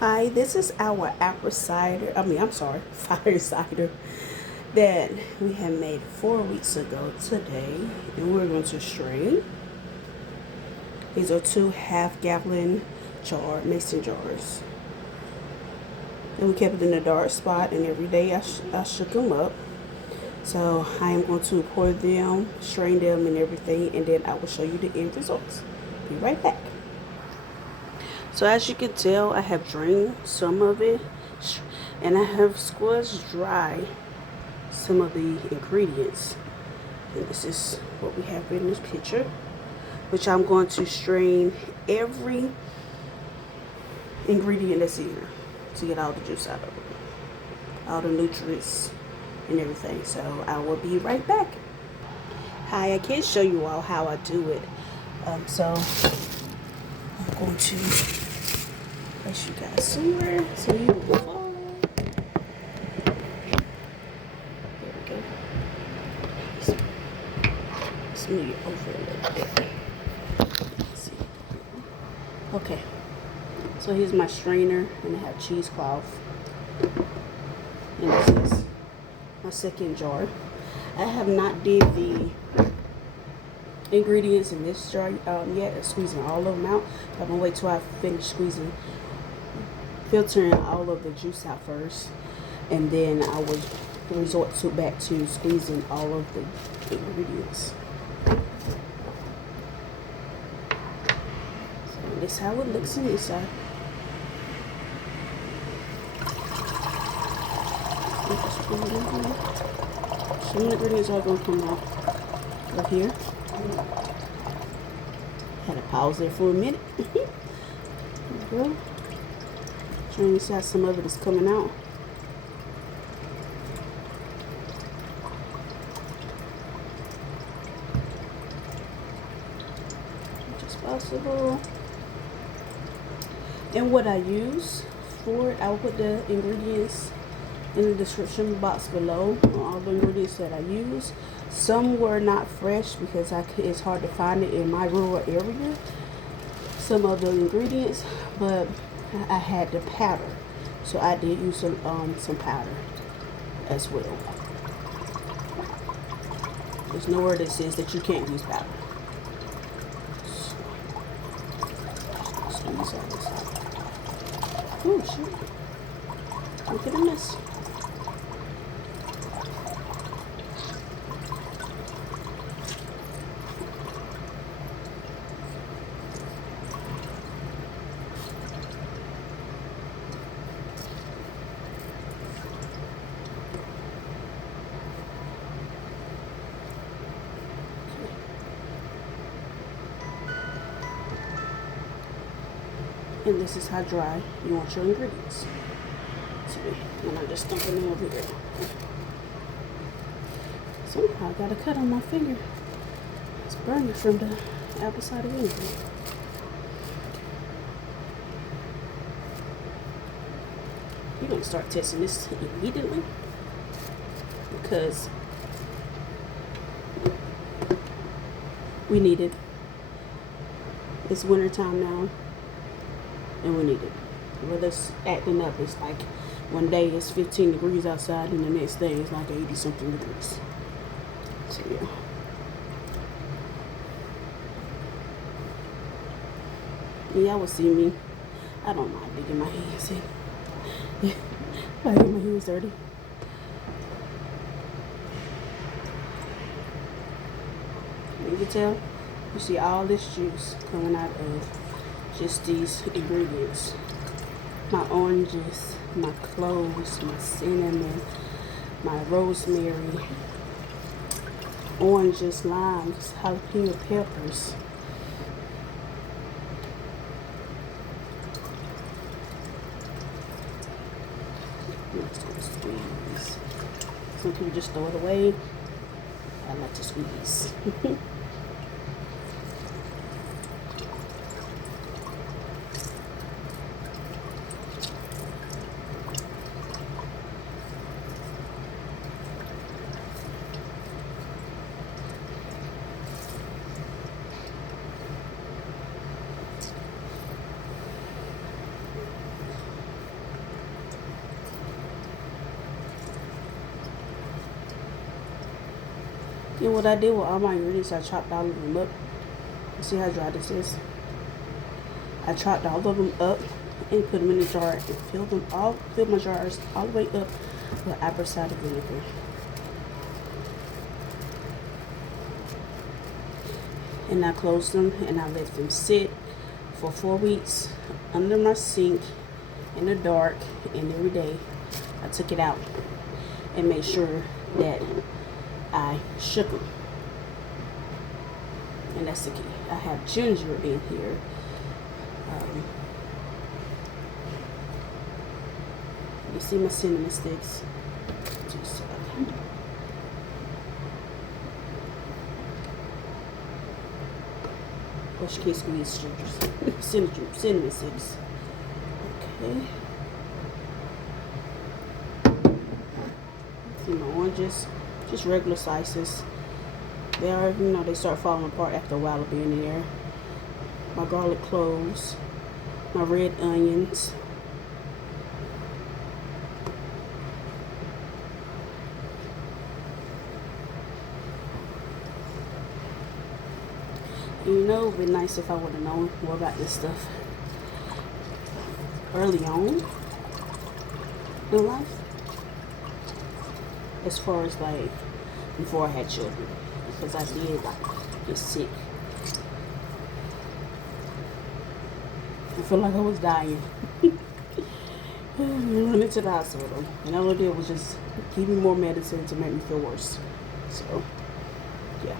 Hi, this is our apple cider. Fire cider that we had made 4 weeks ago today, and we're going to strain. These are 2 half-gallon mason jars, and we kept it in a dark spot. And every day I shook them up. So I am going to pour them, strain them, and everything, and then I will show you the end results. Be right back. So as you can tell, I have drained some of it, and I have squeezed dry some of the ingredients. And this is what we have in this picture, which I'm going to strain every ingredient that's in here to get all the juice out of it, all the nutrients and everything. So I will be right back. Hi, I can't show you all how I do it. So I'm going to place you guys somewhere so you will follow. There we go. Let's move it over a little bit. Let's see. Okay. So here's my strainer, and I have cheesecloth. And this is my second jar. I have not did the ingredients in this jar yet. I'm squeezing all of them out. I'm gonna wait till I finish filtering all of the juice out first, and then I will resort back to squeezing all of the ingredients. So this is how it looks on this side. Some ingredients are going to come out of here. Had to pause there for a minute. There we go. Trying to see how some of it is coming out. As much as possible. And what I use for it, I'll put the ingredients in the description box below on all the ingredients that I use. Some were not fresh because it's hard to find it in my rural area, some of the ingredients, but I had the powder, so I did use some powder as well. There's nowhere that says that you can't use powder. So, squeeze all this out. Oh shoot! Look at the mess. And this is how dry you want your ingredients to be. And I'm just dumping them over here. Somehow I got a cut on my finger. It's burning from the apple cider vinegar. You're going to start testing this immediately, because we need it. It's winter time now, and we need it. Whether it's acting up, it's like one day it's 15 degrees outside, and the next day it's like 80 something degrees. So yeah. Y'all will see me. I don't mind digging my hands in. I get my hands dirty. You can tell, you see all this juice coming out of just these ingredients. My oranges, my cloves, my cinnamon, my rosemary, oranges, limes, jalapeno peppers. I'm just gonna squeeze. Some people just throw it away. I like to squeeze. And what I did with all my ingredients, I chopped all of them up. See how dry this is? I chopped all of them up and put them in a jar and filled my jars all the way up with apple cider vinegar. And I closed them and I let them sit for 4 weeks under my sink in the dark, and every day I took it out and made sure that I shook them. And that's the key. I have ginger in here. You see my cinnamon sticks? Well, you can't squeeze cinnamon sticks. Okay. See my oranges, just regular slices. They are, they start falling apart after a while of being in there. My garlic cloves, my red onions. And it would be nice if I would have known more about this stuff early on in life. As far as like before I had children. Because I did get sick. I feel like I was dying. Running to the hospital. And all I did was just give me more medicine to make me feel worse. So, yeah.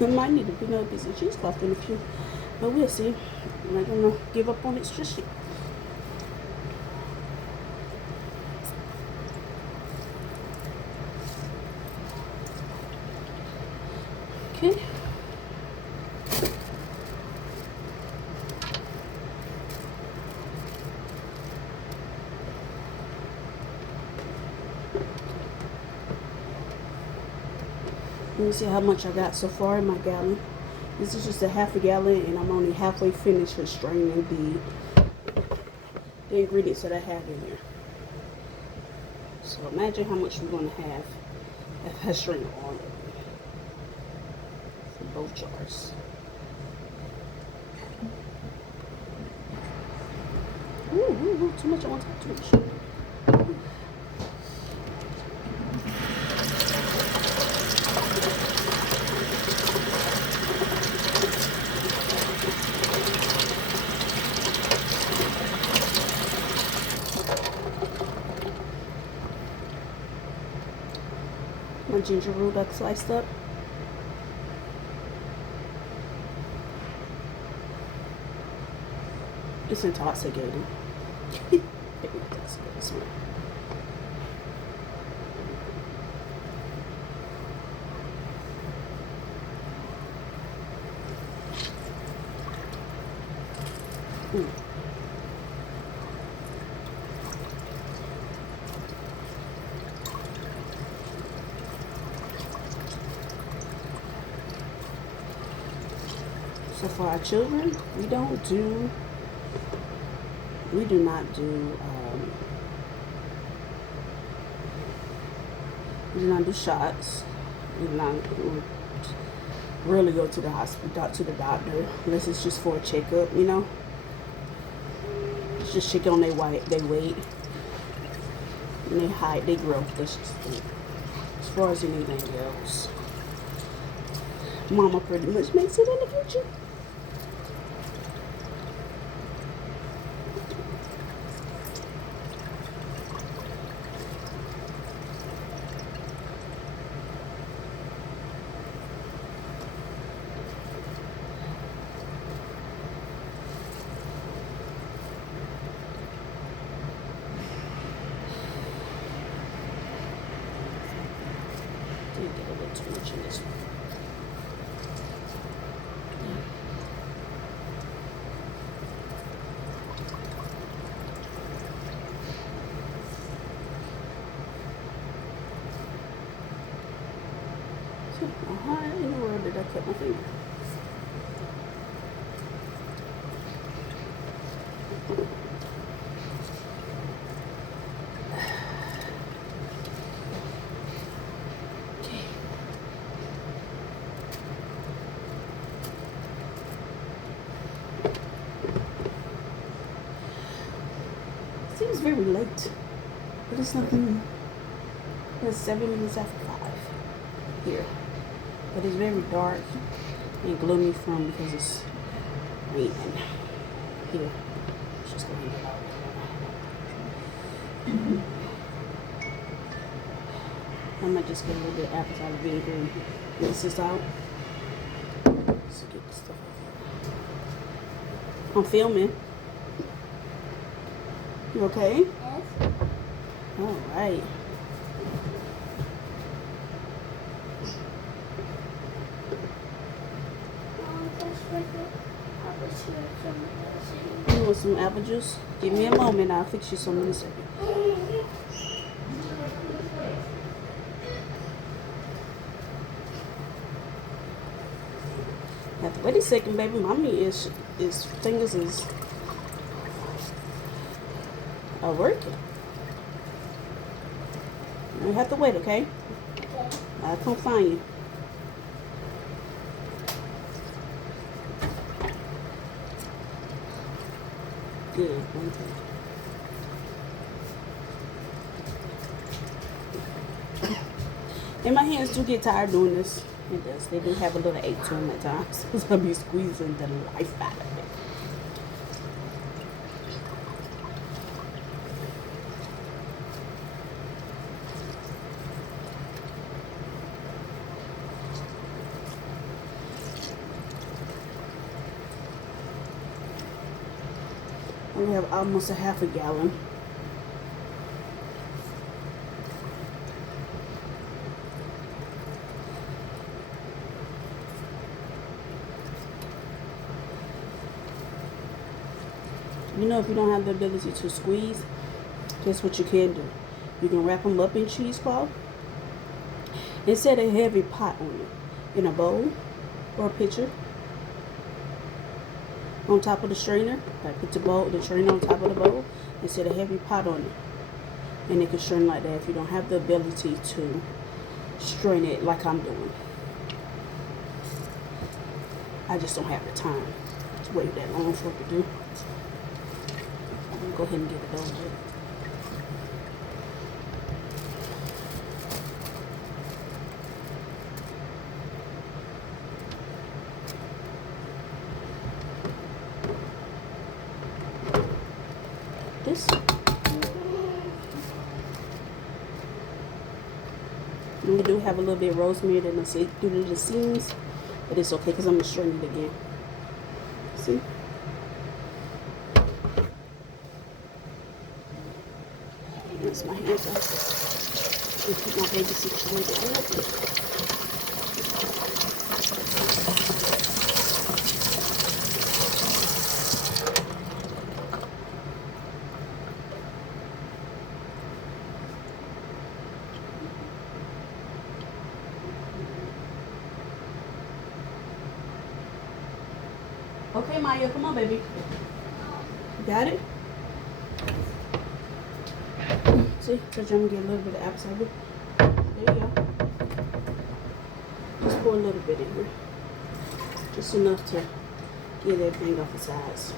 We might need a peanut piece of cheesecloth in a few, but we'll see. I'm not gonna give up on it just yet. Okay. Let me see how much I got so far in my gallon. This is just a half a gallon, and I'm only halfway finished with straining the ingredients that I have in there. So imagine how much we're going to have if I strain all of it from both jars. Ooh, too much. I want to have too much. My ginger root I sliced up. It's intoxicating. So for our children, we do not do shots. We do not really go to the hospital, to the doctor, unless it's just for a checkup, It's just check on their weight, and their height, their growth. That's just it. As far as anything else, Mama pretty much makes it in the future. too much in this one. How in the world did I cut my finger? Okay. Seems very late, but it's nothing. It's 7 minutes after 5 here. But it's very dark and gloomy because it's raining. Here, it's just going to get out. I might just get a little bit of apple cider vinegar and mix this out. Let's get this stuff out. I'm filming. You okay? Yes. All right. You want some apple juice? Give me a moment, I'll fix you some in a second. Have to wait a second, baby. Mommy is fingers is working. You have to wait, okay? Okay. I'll come find you. Good. And my hands do get tired doing this. It does. They do have a little ache to them at times. So I'll be squeezing the life out of it. We have almost a half a gallon. You know, if you don't have the ability to squeeze, guess what you can do? You can wrap them up in cheesecloth and set a heavy pot on it in a bowl or a pitcher. On top of the strainer, like put the strainer on top of the bowl and set a heavy pot on it. And it can strain like that if you don't have the ability to strain it like I'm doing. I just don't have the time to wait that long for it to do. I'm gonna go ahead and get it over with. This. And we do have a little bit of rosemary that I through the seams, but it's okay because I'm gonna strain it again. See? Rinse my hands off and keep my baby situated. Okay, Maya, come on, baby. You got it? See, so I'm gonna get a little bit of apple cider. There you go. Just pour a little bit in here. Just enough to get everything off the sides.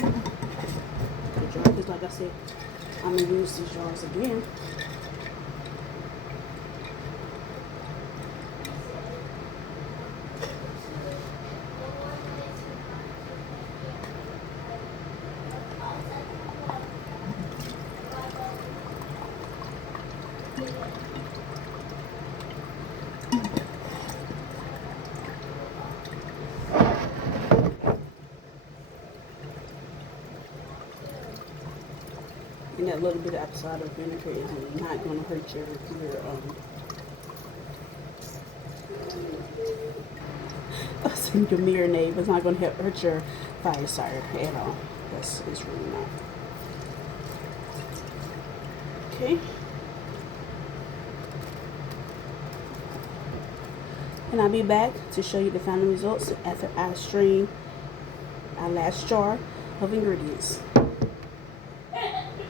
The jar, because like I said, I'm gonna use these jars again. And adding a little bit of apple cider vinegar is not going to hurt your your marinade, but it's not going to hurt your fire cider at all. It's really not. Okay. And I'll be back to show you the final results after I strain our last jar of ingredients.